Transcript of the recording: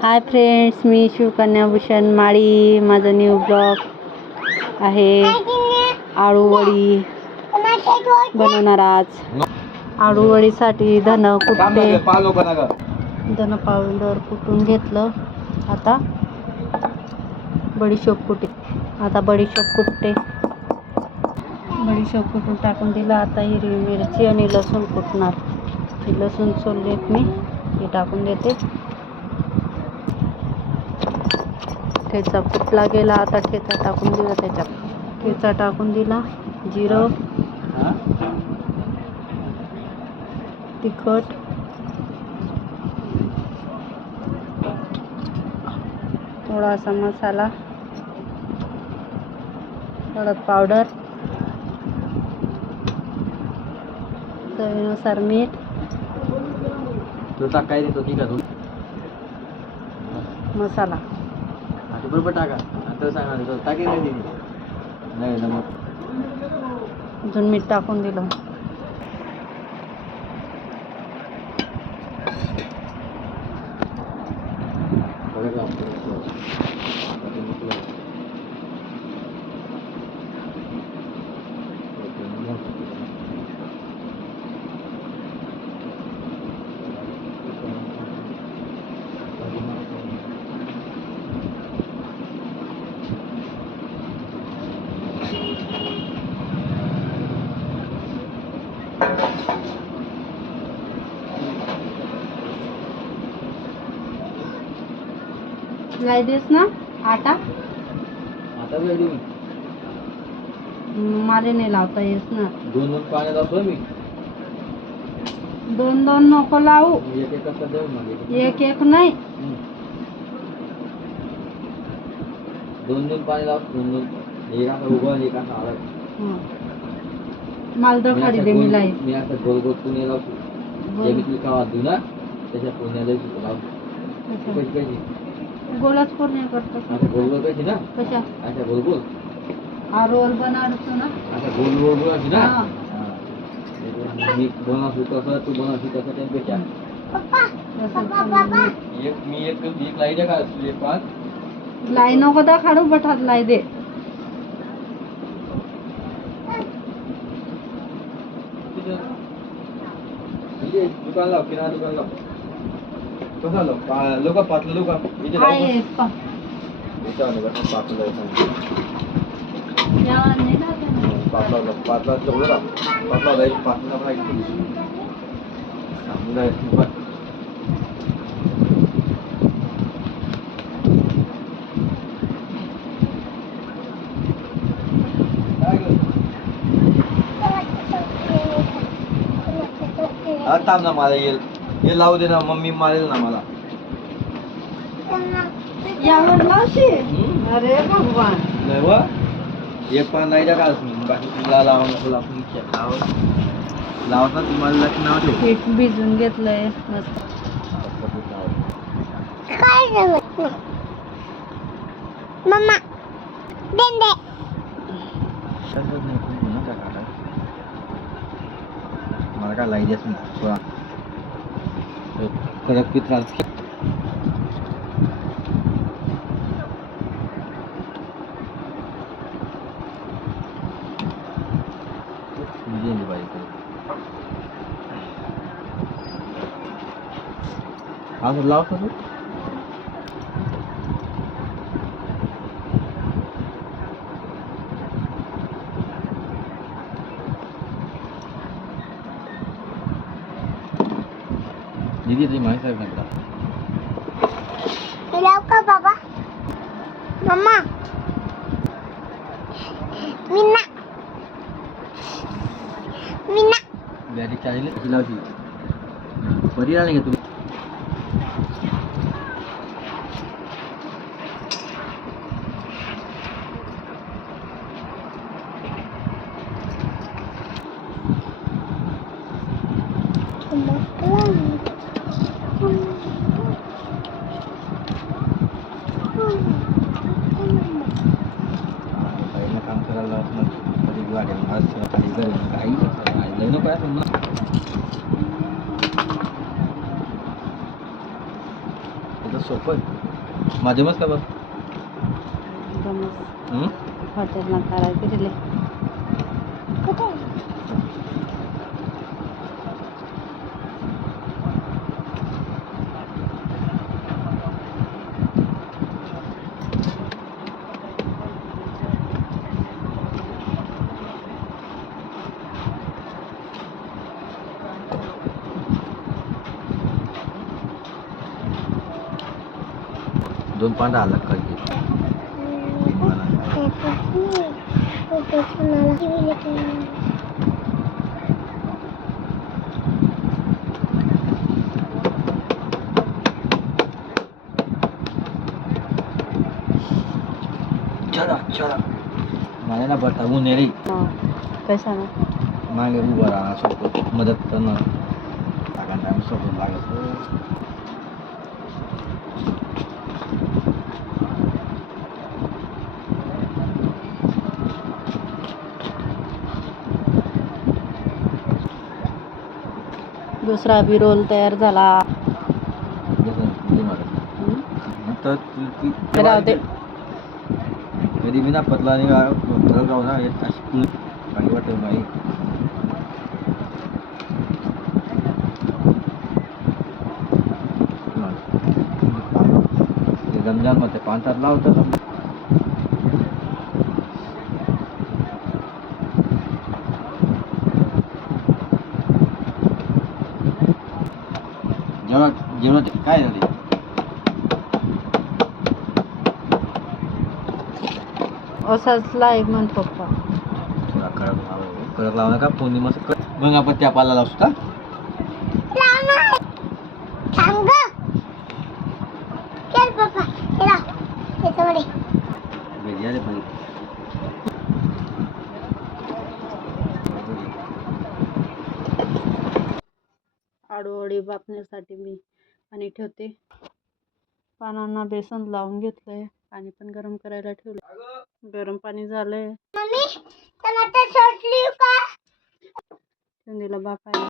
Hi friends, मी शिवकन्या भूषण माळी. माझा new blog आहे. आळूवडी बनवणार आज. आळूवडीसाठी धन कुटते, धन पावडर कुटून घेतलं. आता बडीशोप कुटे, बडीशोप कुटून टाकून दिलं. आता हिरवी मिरची आणि लसूण कुटणार. लसूण सोललेत मी, हे टाकून देते. ठेचा कुटला गेला, आता ठेचा टाकून दिला. त्याच्यात ठेचा टाकून दिला. जिरं, तिखट, थोडासा मसाला, हळद पावडर, चवीनुसार मीठ. टाकाय देतो ठीक आहे. मसाला बरोबर टाका. आता सांगा टाके नाही मग अजून मीठ टाकून दिलं. लाई देस ना आटा. आता वेळी मला नाही लावता येस ना. दोन पाणी लावतो मी. दोन नको लावू. एक नाही. दोन पाणी लावतो. एक असा उभं, एक असा आला. मालदा खाडी दे मी लाई. मी आता गोल गोल पुणे लावतो. जे मी तुला कावा देऊ ना त्याच्या पुण्याला लावतो. कशी गोलाच पूर्ण करतो. आता गोल गोल कशी ना. कशा अच्छा गोल गोल रोल बनवतो ना. अच्छा गोल गोल बोलायची ना. मी बनवतो तसं, तू बनवतो तसं. त्यापेक्षा मी एक लाई द्या का. एक पाच लाई नको दा खाडू बठात लाई दे. दुकान लाव, किराणा दुकान लाव. कसं लोक पाचलं लोक थांब ना. मला येईल हे लावू दे ना. मम्मी मारेल ना मला. यावर लावशी. अरे भगवान. नाही व एक पान नाही द्या का बाकी तुला लावा नको लावत ना. तुम्हाला लक्ष नाव ठेव. पीठ भिजून घेतलंय मस्त. मम्मा दे. मला काय लाई द्यास थोडा कडक पीठ घाल. आज लावतो तू. दीदी तुझी माहिती आहे का. लाव का बाबा. मम्मा मीना बॅटरी चार्जिंग लावशी. बरी आली का तुम्ही. काम करायला कधी वाटेल काही नको आहे. तुझं सोपं आहे. माध्यमच का बघ. हं? हॉटेलला करायला दिले. कुठे? 2 पांढरा आला का घे. चला चला मला ना बता ऊन रे कशाला मागे उभं राहा सोबत मदत करणं टाइम सोबत लागत. दुसरा बी रोल तयार झाला. तर राहू दे. कधी मी ना पतला आणि फरक राहू ना अशी बाकी वाटेल बाई. रमजान मध्ये 5 तास लावतात. जेवणात काय झाले असाच लाईव्ह म्हण पप्पा. थोडा कडक लावला का फोन मस्त मग आपण त्या पाला लावतो का. थांब ग. चल पप्पा चला त्याच्याकडे. घरी आले भाई. आडूवडी बापण्यासाठी मी पाणी ठेवते. पानांना बेसन लावून घेतलंय. पाणी पण गरम करायला ठेवलं. गरम पाणी झालंय. मम्मी टमाटर सॉस लिहू का? ठेवून दिलं बापायला.